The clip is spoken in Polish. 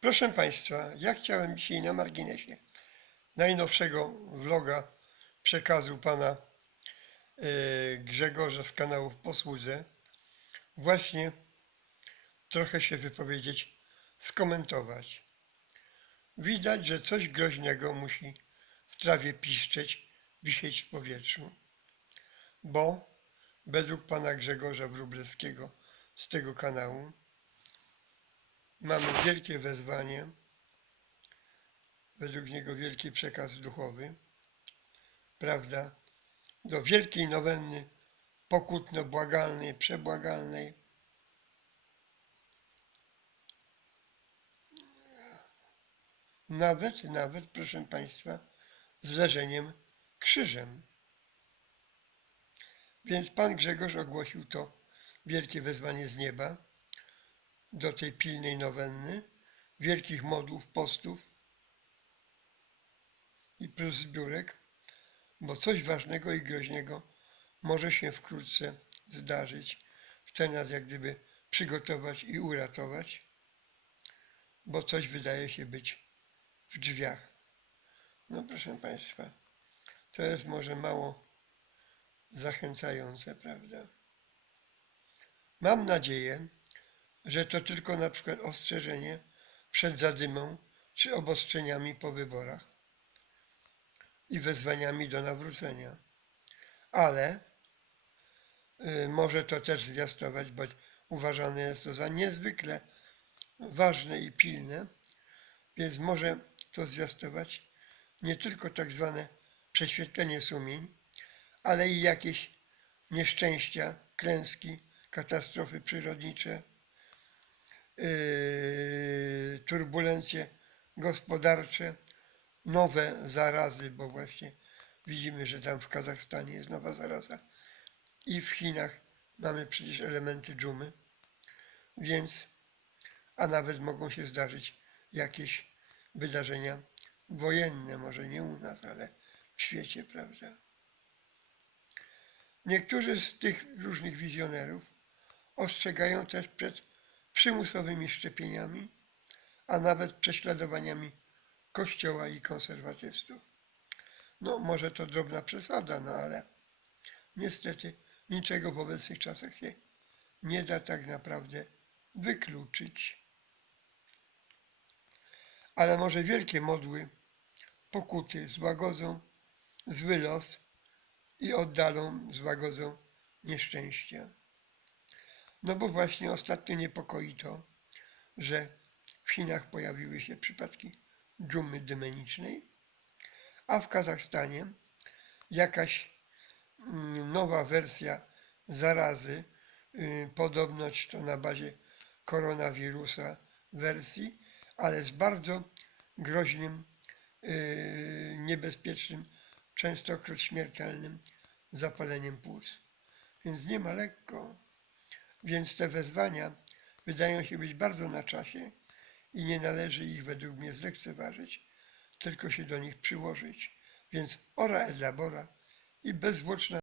Proszę Państwa, ja chciałem dzisiaj na marginesie najnowszego vloga przekazu pana e, Grzegorza z kanału Posłudze właśnie trochę się wypowiedzieć, skomentować. Widać, że coś groźnego musi w trawie piszczeć, wisieć w powietrzu, bo według pana Grzegorza Wróblewskiego z tego kanału mamy wielkie wezwanie, według niego wielki przekaz duchowy, prawda, do wielkiej nowenny pokutno-błagalnej, przebłagalnej, nawet, nawet, proszę Państwa, z leżeniem krzyżem. Więc Pan Grzegorz ogłosił to wielkie wezwanie z nieba do tej pilnej nowenny, wielkich modłów, postów i plus zbiórek, bo coś ważnego i groźnego może się wkrótce zdarzyć. Chce nas jak gdyby przygotować i uratować, bo coś wydaje się być w drzwiach. No proszę Państwa, to jest może mało zachęcające, prawda? Mam nadzieję, że to tylko na przykład ostrzeżenie przed zadymą czy obostrzeniami po wyborach i wezwaniami do nawrócenia. Ale y, może to też zwiastować, bo uważane jest to za niezwykle ważne i pilne, więc może to zwiastować nie tylko tak zwane prześwietlenie sumień, ale i jakieś nieszczęścia, klęski, katastrofy przyrodnicze, turbulencje gospodarcze, nowe zarazy, bo właśnie widzimy, że tam w Kazachstanie jest nowa zaraza i w Chinach mamy przecież elementy dżumy, więc, a nawet mogą się zdarzyć jakieś wydarzenia wojenne, może nie u nas, ale w świecie, prawda? Niektórzy z tych różnych wizjonerów ostrzegają też przed przymusowymi szczepieniami, a nawet prześladowaniami Kościoła i konserwatystów. No, może to drobna przesada, no ale niestety niczego w obecnych czasach się nie da tak naprawdę wykluczyć. Ale może wielkie modły, pokuty złagodzą zły los i oddalą, złagodzą nieszczęścia. No bo właśnie ostatnio niepokoi to, że w Chinach pojawiły się przypadki dżumy demonicznej, a w Kazachstanie jakaś mm, nowa wersja zarazy, y, podobnoć to na bazie koronawirusa wersji, ale z bardzo groźnym, y, niebezpiecznym, częstokroć śmiertelnym zapaleniem płuc. Więc nie ma lekko. Więc te wezwania wydają się być bardzo na czasie i nie należy ich według mnie zlekceważyć, tylko się do nich przyłożyć. Więc ora et labora i bezzwłoczna